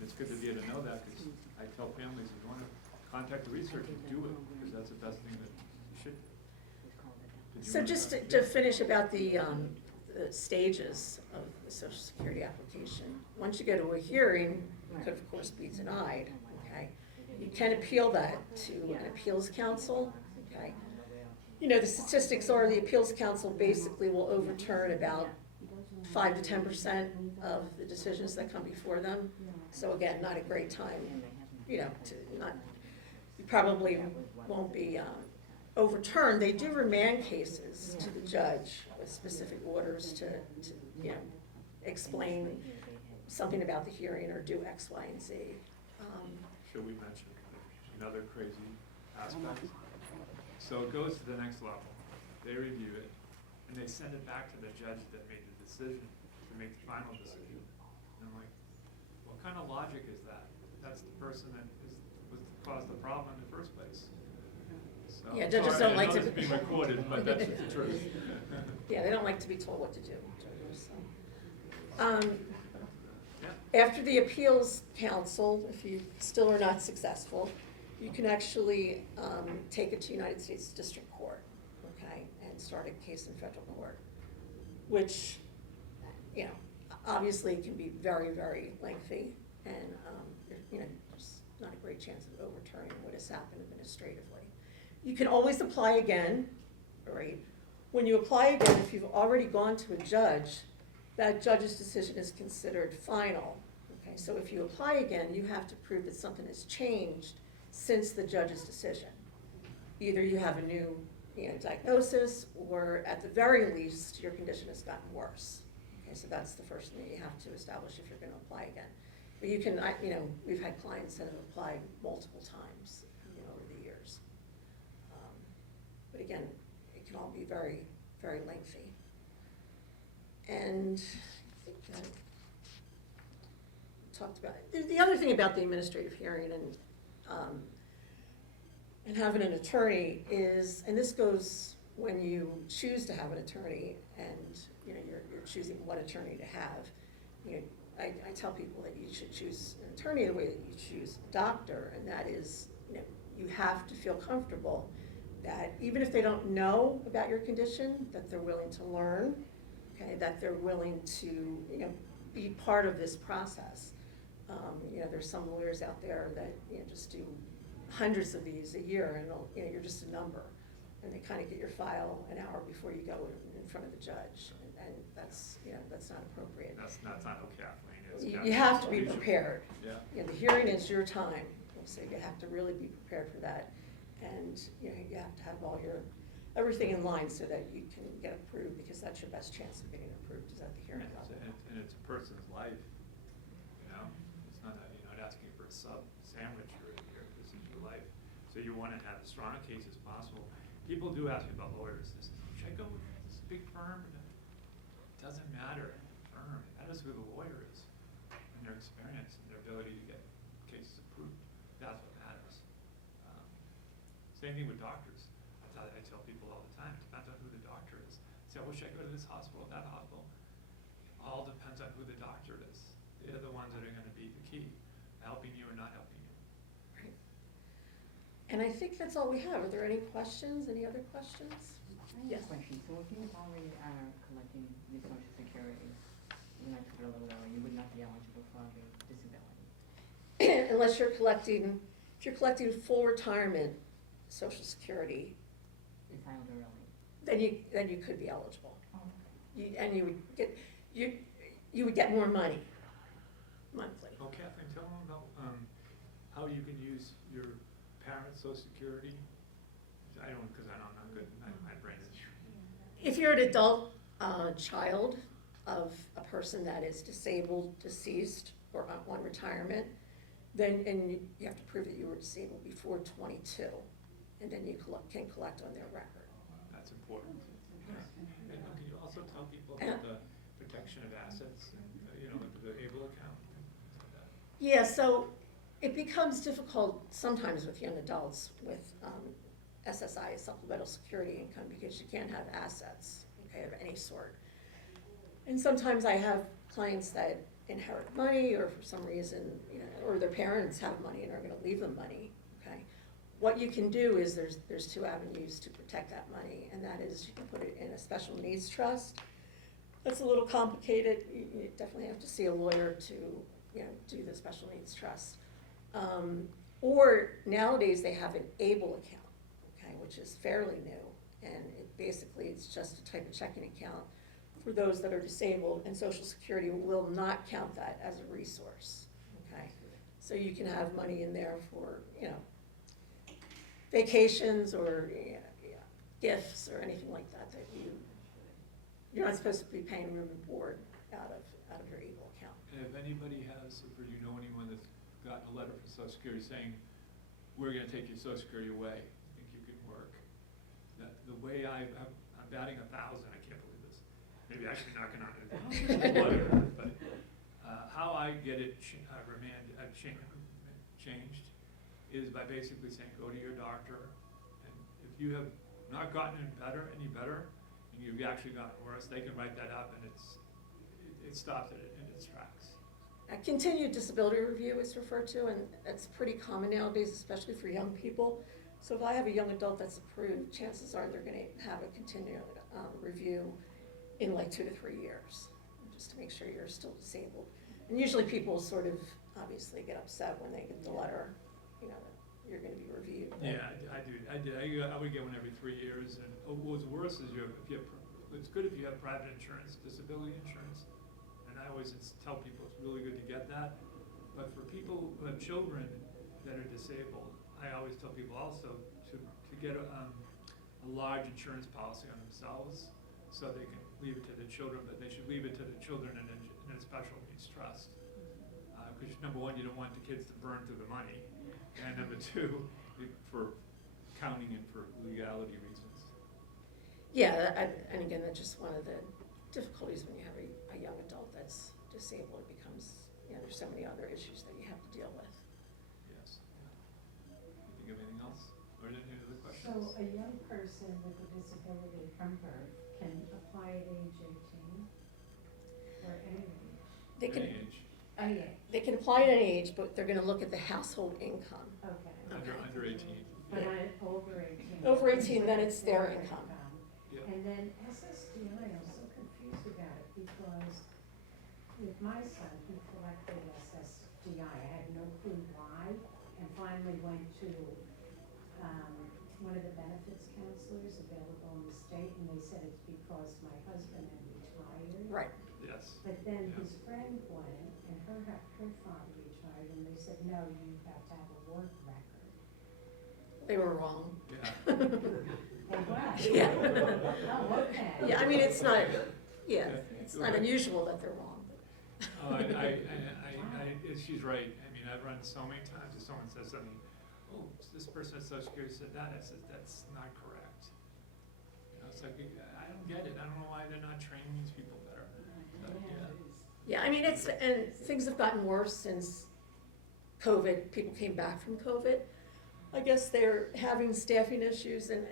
And it's good to be able to know that, because I tell families, if you wanna contact the research, do it, because that's the best thing that you should do. Did you So wanna just talk- to finish about the stages of the Social Security application, once you go to a hearing, it could of course be denied, okay? You can appeal that to an appeals council, okay? You know, the statistics are the appeals council basically will overturn about 5 to 10% of the decisions that come before them. So again, not a great time, you know, to not, you probably won't be overturned. They do remand cases to the judge with specific orders to, you know, explain something about the hearing or do X, Y, and Z. Should we mention another crazy aspect? So it goes to the next level. They review it, and they send it back to the judge that made the decision, to make the final decision. And I'm like, what kind of logic is that? That's the person that caused the problem in the first place. So, Yeah, judges sorry, don't like I to- know this is being recorded, but that's just the truth. Yeah, they don't like to be told what to do, judges, so. Yeah. After the appeals council, if you still are not successful, you can actually take it to United States District Court, okay, and start a case in federal court, which, you know, obviously can be very, very lengthy, and, you know, there's not a great chance of overturning what has happened administratively. You can always apply again, right? When you apply again, if you've already gone to a judge, that judge's decision is considered final. Okay, so if you apply again, you have to prove that something has changed since the judge's decision. Either you have a new, you know, diagnosis, or at the very least, your condition has gotten worse. Okay, so that's the first thing that you have to establish if you're gonna apply again. But you can, you know, we've had clients that have applied multiple times, you know, over the years. But again, it can all be very, very lengthy. And I think that talked about it. The other thing about the administrative hearing and having an attorney is, and this goes when you choose to have an attorney, and you know you're choosing what attorney to have. You know, I tell people that you should choose an attorney the way that you choose a doctor, and that is, you know, you have to feel comfortable that even if they don't know about your condition, that they're willing to learn, okay, that they're willing to, you know, be part of this process. You know, there's some lawyers out there that, you know, just do hundreds of these a year, and you know, you're just a number, and they kind of get your file an hour before you go in front of the judge, and that's, you know, that's not appropriate. That's not Kathleen. It's You have to be Kathleen's prepared. Yeah. You know, the hearing is your time, so you have to really be prepared for that. And, you know, you have to have everything in line so that you can get approved, because that's your best chance of getting approved, is at the hearing level. And it's a person's life, you know? It's not, you're not asking for a sandwich or this is your life. So you want to have as strong a case as possible. People do ask me about lawyers. They say, should I go with this big firm? It doesn't matter, firm. It matters who the lawyer is and their experience and their ability to get cases approved. That's what matters. Same thing with doctors. I tell people all the time, it depends on who the doctor is. Say, I wish I go to this hospital, that hospital. All depends on who the doctor is. They're the ones that are gonna be the key, helping you or not helping you. Right. And I think that's all we have. Are there any questions, any other questions? I Yes. have a question. So if you already are collecting the Social Security, when I took it a little earlier, you would not be eligible for the disability. Unless you're collecting, if you're collecting full retirement Social Security, You filed early. then you could be eligible. Oh, And you would get more money monthly. Oh, Kathleen, tell them about how you can use your parents' Social Security. I don't, because I'm not good, my brain is. If you're an adult child, of a person that is disabled, deceased, or on retirement, then, and you have to prove that you were disabled before 22, and then you can collect on their record. That's important. Yeah. And can you also tell people And- about the protection of assets and, the able account? Things like that? Yeah, so it becomes difficult sometimes with young adults with SSI, supplemental security income, because you can't have assets, okay, of any sort. And sometimes I have clients that inherit money, or for some reason, or their parents have money and are gonna leave them money, okay? What you can do is there's two avenues to protect that money, and that is you can put it in a special needs trust. That's a little complicated. You definitely have to see a lawyer to, do the special needs trust. Or nowadays they have an ABLE account, okay, which is fairly new. And it's just a type of checking account for those that are disabled, and Social Security will not count that as a resource, okay? So you can have money in there for, vacations or gifts or anything like that you're not supposed to be paying room and board out of your ABLE account. And if anybody has, or you know anyone that's gotten a letter from Social Security saying, we're gonna take your Social Security away, think you can work? The way I'm batting 1,000, I can't believe this, maybe I should be knocking on it, but how I get it changed is by basically saying, go to your doctor, and if you have not gotten any better, and you've actually gotten worse, they can write that up, and it stops it in its tracks. A continued disability review is referred to, and that's pretty common nowadays, especially for young people. So if I have a young adult that's approved, chances are they're gonna have a continued review in like 2 to 3 years, just to make sure you're still disabled. And usually people sort of obviously get upset when they get the letter, that you're gonna be reviewed. Yeah, I did. I would get one every 3 years, and what's worse is it's good if you have private insurance, disability insurance, and I always tell people it's really good to get that. But for people who have children that are disabled, I always tell people also to get a large insurance policy on themselves, so they can leave it to the children, but they should leave it to the children in a special needs trust. Because number one, you don't want the kids to burn through the money, and number two, for counting and for legality reasons. Yeah, and again, that's just one of the difficulties when you have a young adult that's disabled. It becomes, there's so many other issues that you have to deal with. Yes. You think of anything else, or any other So questions? a young person with a disability from birth can apply at age 18 or any age? They can, Any age, Any age, they can apply at any age, but they're gonna look at the household income. okay. under 18. But over 18. Over 18, then it's their income. Yeah. And then SSDI, I'm so confused about it because with my son, he collected SSDI. I had no clue why, and finally went to one of the benefits counselors available in the state, and they said it's because my husband had retired. Right. Yes. But then Yeah. his friend went, and her father retired, and they said, no, you have to have a work record. They were wrong. Yeah. And what? Yeah. Oh, okay. Yeah, I mean, it's not, Yeah. it's not unusual that they're wrong. Oh, she's right. I mean, I've run so many times if someone says something, oh, this person at Social Security said that, I said, that's not correct. It's like, I don't get it. I don't know why they're not training these people better. But, yeah. Yeah, I mean, and things have gotten worse since COVID, people came back from COVID. I guess they're having staffing issues, and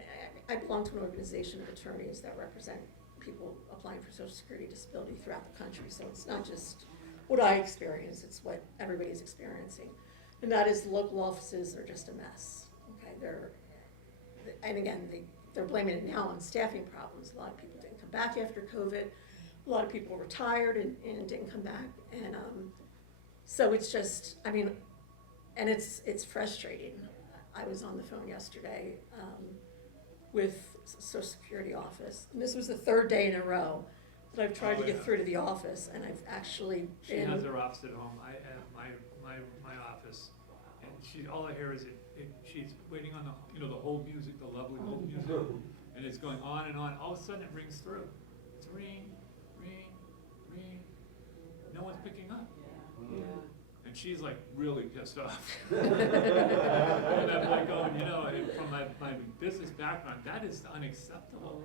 I belong to an organization of attorneys that represent people applying for Social Security disability throughout the country, so it's not just what I experience, it's what everybody's experiencing. And that is, local offices are just a mess, okay? And again, they're blaming it now on staffing problems. A lot of people didn't come back after COVID. A lot of people retired and didn't come back. And so it's just, I mean, and it's frustrating. I was on the phone yesterday with Social Security office, and this was the 3rd day in a row that I've tried to get through to the office, and I've actually She been. has her office at home. I have my office, and all I hear is she's waiting on the whole music, the lovely whole music, and it's going on and on. All of a sudden it rings through. It's ring, ring, And she's like really pissed off. And I'm like, oh, you know, and from my business background, that is unacceptable.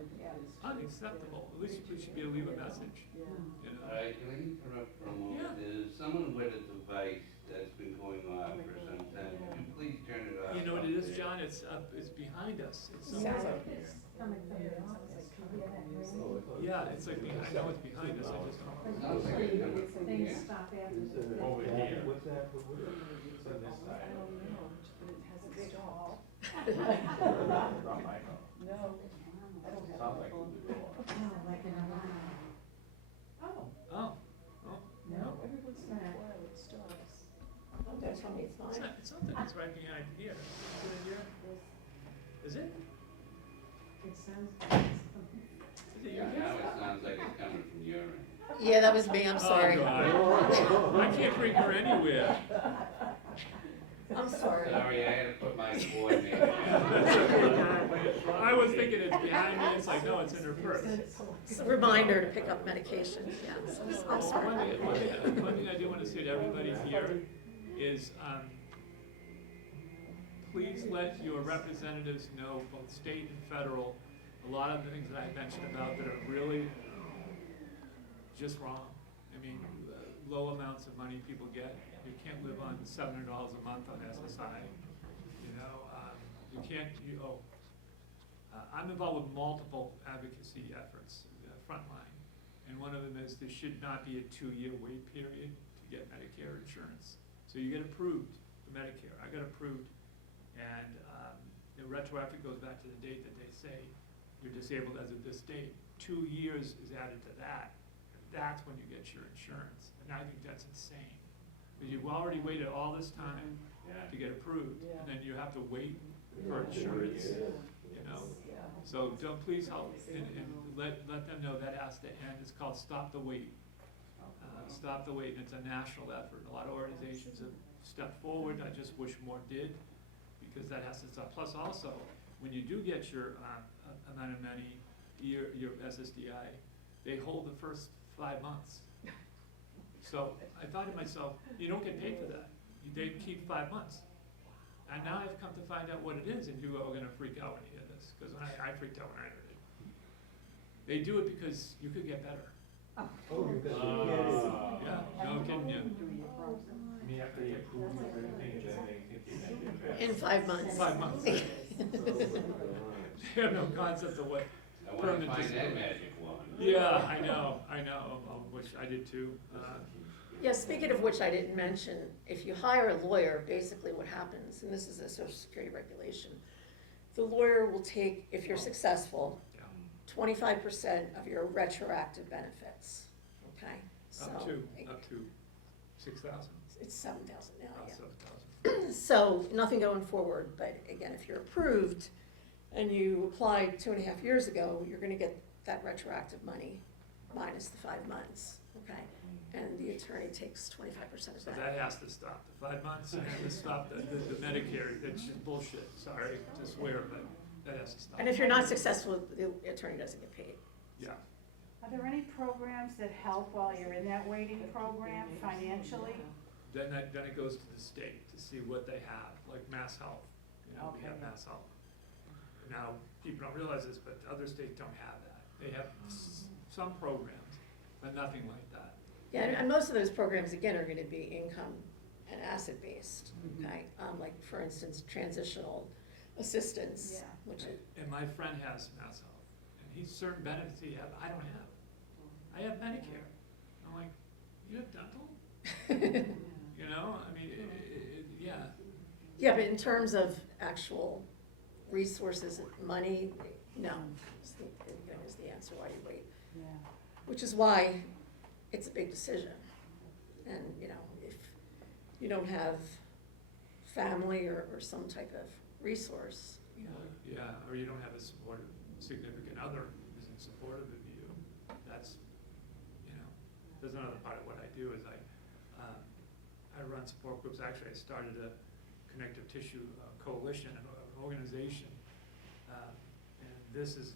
Unacceptable. At least we should be able to leave a message, you know? All right, can I interrupt for a moment? Yeah. There's someone with a device that's been going on for some time. Could you please turn it off? You know what it up is, there? John? It's up, it's behind us. It's Sounds somewhere like up here. Coming from the office, can you hear that ringing? Yeah, it's like, I know it's behind us, I just don't. Sounds like it's coming from Things here. stop after the. Over here. What's that? It's on this side. Not my house. Sounds like it would go off. No, like an alarm. Oh, oh. No, Oh, don't tell me it's It's mine. not, it's something that's right behind here. Is it here? Is it? it sounds like it's coming. Is it Yeah, your now kid? it sounds like it's coming from your end. Yeah, that was me, I'm sorry. Oh, God. I can't bring her anywhere. I'm sorry. Sorry, I had to put my coordinator. I was thinking it's behind me, it's like, no, it's in her purse. It's a reminder to pick up medication, yeah, so I'm sorry. One thing I do want to say to everybody here is, please let your representatives know, both state and federal, a lot of the things that I mentioned about that are really just wrong. I mean, low amounts of money people get. You can't live on $700 a month on SSI. You know, you can't, I'm involved with multiple advocacy efforts, frontline. And one of them is there should not be a 2-year wait period to get Medicare insurance. So you get approved for Medicare. I got approved, and the retroactive goes back to the date that they say you're disabled as of this date. 2 years is added to that, and that's when you get your insurance. And I think that's insane. Because you've already waited all this time to get approved, and then you have to wait for insurance, you know? So don't, please help, and let them know that has to end. It's called Stop the Wait. Stop the Wait, and it's a national effort. A lot of organizations have stepped forward. I just wish more did, because that has to stop. Plus also, when you do get your amount of money, your SSDI, they hold the first 5 months. So I thought to myself, you don't get paid for that. They keep 5 months. And now I've come to find out what it is, and you are gonna freak out when you hear this, because I freaked out when I heard it. They do it because you could get better. Oh, you got Yeah, no kidding you. I mean, after they approve you for anything, then they think you can get back. In 5 months. 5 months. They have no concept of what I wanna permanent find that disability. magic wand. Yeah, I know, which I did too. Yeah, speaking of which, I didn't mention, if you hire a lawyer, basically what happens, and this is a Social Security regulation, the lawyer will take, if you're successful, Yeah. 25% of your retroactive benefits, okay? Up to 6,000, It's 7,000 now, about yeah. 7,000. So, nothing going forward, but again, if you're approved and you applied 2.5 years ago, you're gonna get that retroactive money minus the 5 months, okay? And the attorney takes 25% of So that. that has to stop, the 5 months, and to stop the Medicare, that's just bullshit, sorry to swear, but that has to stop. And if you're not successful, the attorney doesn't get paid. Yeah, Are there any programs that help while you're in that waiting program financially? then it goes to the state to see what they have, like Mass Health, you know, we have Okay. Mass Health. Now, people don't realize this, but other states don't have that. They have some programs, but nothing like that. Yeah, and most of those programs, again, are gonna be income and asset-based, okay? Like, for instance, transitional assistance, Yeah. which is, And my friend has Mass Health, and he's certain benefits he have, I don't have. I have Medicare. I'm like, you have dental? You know, I mean, yeah. yeah, but in terms of actual resources, money, no, is the answer why you wait. Yeah. Which is why it's a big decision. And, you know, if you don't have family or some type of resource, you know. Yeah, or you don't have a supportive, significant other isn't supportive of you, that's, you know, there's another part of what I do is I run support groups. Actually, I started a connective tissue coalition, an organization, and this is,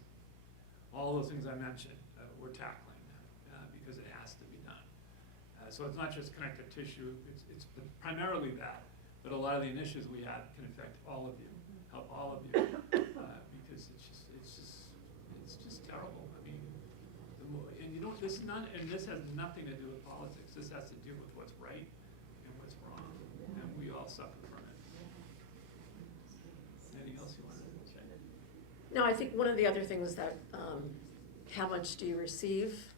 all those things I mentioned, we're tackling, because it has to be done. So it's not just connective tissue, it's primarily that, but a lot of the initiatives we have can affect all of you, help all of you, because it's just terrible. I mean, and you know, this is not, and this has nothing to do with politics. This has to do with what's right and what's wrong, and we all suffer from it. Anything else you wanted to say? No, I think one of the other things that, how much do you receive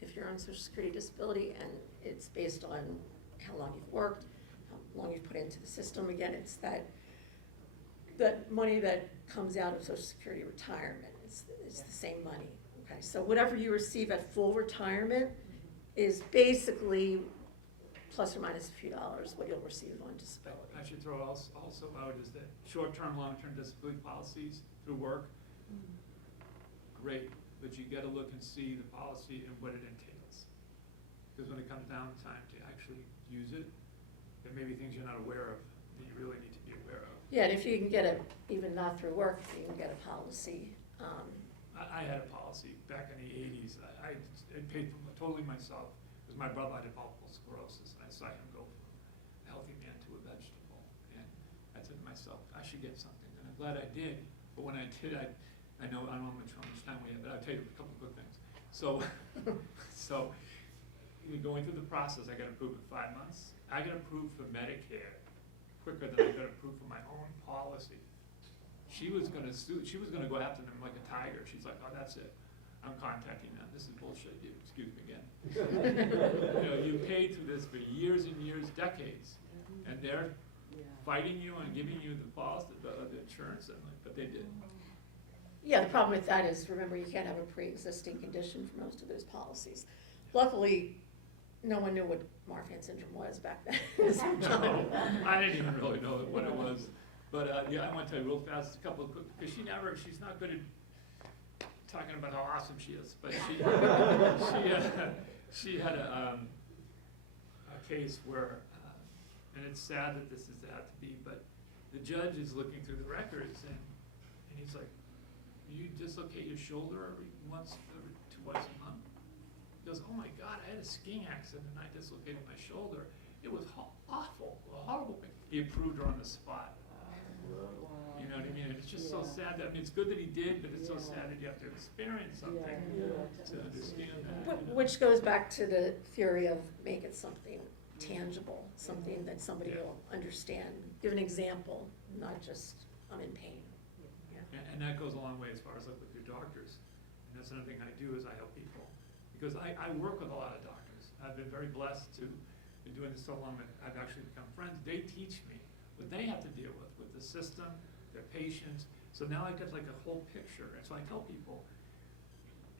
if you're on Social Security disability, and it's based on how long you've worked, how long you've put into the system. Again, it's that money that comes out of Social Security retirement, it's the same money, okay? So whatever you receive at full retirement is basically plus or minus a few dollars what you'll receive on disability. I should throw also out is that short-term, long-term disability policies through work, great, but you gotta look and see the policy and what it entails. Because when it comes down time to actually use it, there may be things you're not aware of that you really need to be aware of. Yeah, and if you can get a, even not through work, if you can get a policy, I had a policy back in the 80s. I paid for totally myself because my brother had multiple sclerosis, and I saw him go from a healthy man to a vegetable. And I said to myself, I should get something, and I'm glad I did. But when I did, I don't know how much time we have, but I'll tell you a couple of quick things. So, so going through the process, I got approved in 5 months. I got approved for Medicare quicker than I got approved for my own policy. She was gonna sue, she was gonna go after them like a tiger. She's like, oh, that's it. I'm contacting them. This is bullshit, you, excuse me again. You know, you paid through this for years and years, decades, and they're fighting you and giving you the policy, the insurance, and but they did. yeah, the problem with that is, remember, you can't have a pre-existing condition for most of those policies. Luckily, no one knew what Marfan syndrome was back then. No, I didn't even really know what it was. But yeah, I want to tell you real fast, a couple of quick, because she's not good at talking about how awesome she is, but she had a case where, and it's sad that this is had to be, but the judge is looking through the records and he's like, you dislocate your shoulder every twice a month? He goes, oh my God, I had a skiing accident and I dislocated my shoulder. It was awful, a horrible thing. He approved her on the spot. You know what I mean? It's just so sad that, I mean, it's good that he did, but it's so sad that you have to experience something to understand that. Which goes back to the theory of make it something tangible, something that somebody will understand. Give an example, not just, I'm in pain. And that goes a long way as far as like with your doctors. And that's another thing I do is I help people. Because I work with a lot of doctors. I've been very blessed to been doing this so long that I've actually become friends. They teach me what they have to deal with the system, their patients. So now I get like a whole picture. And so I tell people,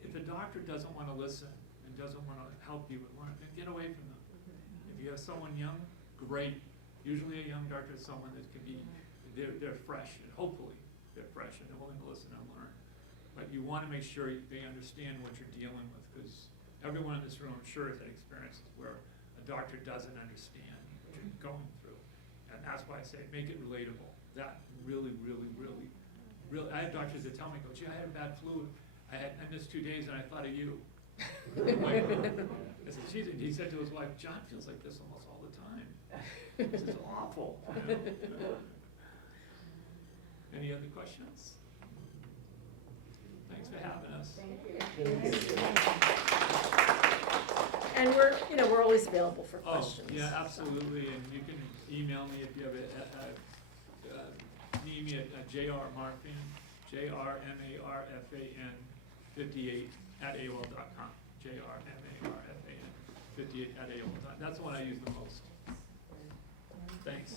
if the doctor doesn't want to listen and doesn't want to help you with learning, then get away from them. If you have someone young, great. Usually a young doctor is someone that can be, they're fresh, and hopefully they're fresh and they're willing to listen and learn. But you want to make sure they understand what you're dealing with, because everyone in this room, I'm sure, has had experiences where a doctor doesn't understand what you're going through. And that's why I say make it relatable. That really, I have doctors that tell me, go, gee, I had a bad flu. I missed 2 days and I thought of you. Like, I said, geez, and he said to his wife, John feels like this almost all the time. This is awful. You know? Any other questions? Thanks for having us. And we're always available for questions. Oh, yeah, absolutely, and you can email me if you have need me at jrmarfan, JRMARFAN 58@AOL.com, JRMARFAN 58@AOL.com. That's the one I use the most. Thanks.